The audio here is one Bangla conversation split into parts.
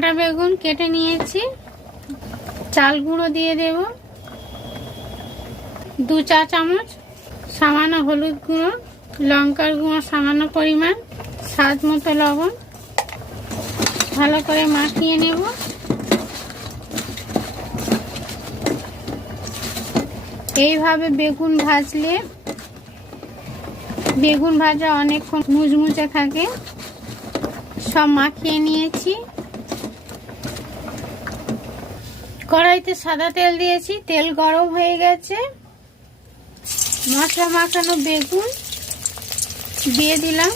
ডাঁটা বেগুন কেটে নিয়েছি, চাল গুঁড়ো দিয়ে দেব 2 চা চামচ, সামান্য হলুদ গুঁড়ো, লঙ্কার গুঁড়ো সামান্য পরিমাণ, স্বাদ মতো লবণ। ভালো করে মাখিয়ে নেব। এইভাবে বেগুন ভাজলে বেগুন ভাজা অনেকক্ষণ মুচমুচে থাকে। সব মাখিয়ে নিয়েছি। কড়াইতে সাদা তেল দিয়েছি, তেল গরম হয়ে গেছে। মশলা মাখানো বেগুন দিয়ে দিলাম।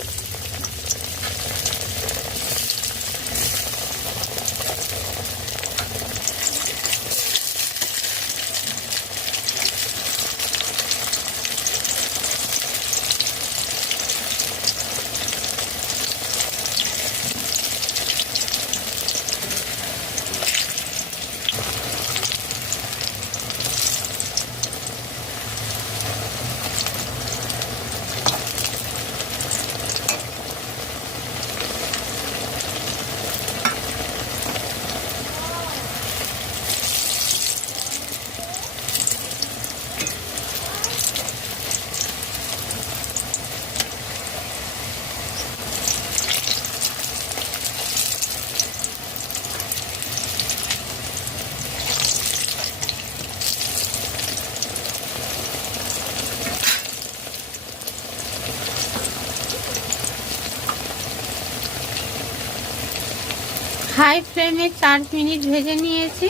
হাই ফ্লেমে 4 মিনিট ভেজে নিয়েছি।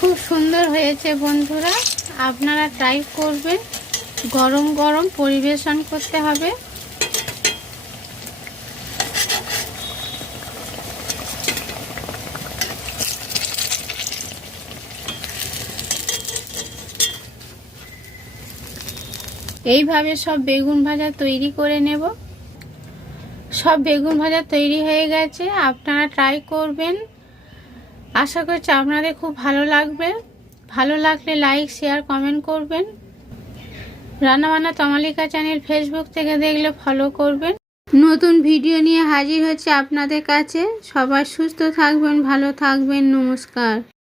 খুব সুন্দর হয়েছে বন্ধুরা, আপনারা ট্রাই করবেন। গরম গরম পরিবেশন করতে হবে। এইভাবে সব বেগুন ভাজা তৈরি করে নেব। সব বেগুন ভাজা তৈরি হয়ে গেছে, আপনারা ট্রাই করবেন। আশা করছি আপনাদের খুব ভালো লাগবে। ভালো লাগলে লাইক, শেয়ার, কমেন্ট করবেন। রান্নাবান্না তমালিকা চ্যানেল ফেসবুক থেকে দেখলে ফলো করবেন। নতুন ভিডিও নিয়ে হাজির হচ্ছে আপনাদের কাছে। সবাই সুস্থ থাকবেন, ভালো থাকবেন। নমস্কার।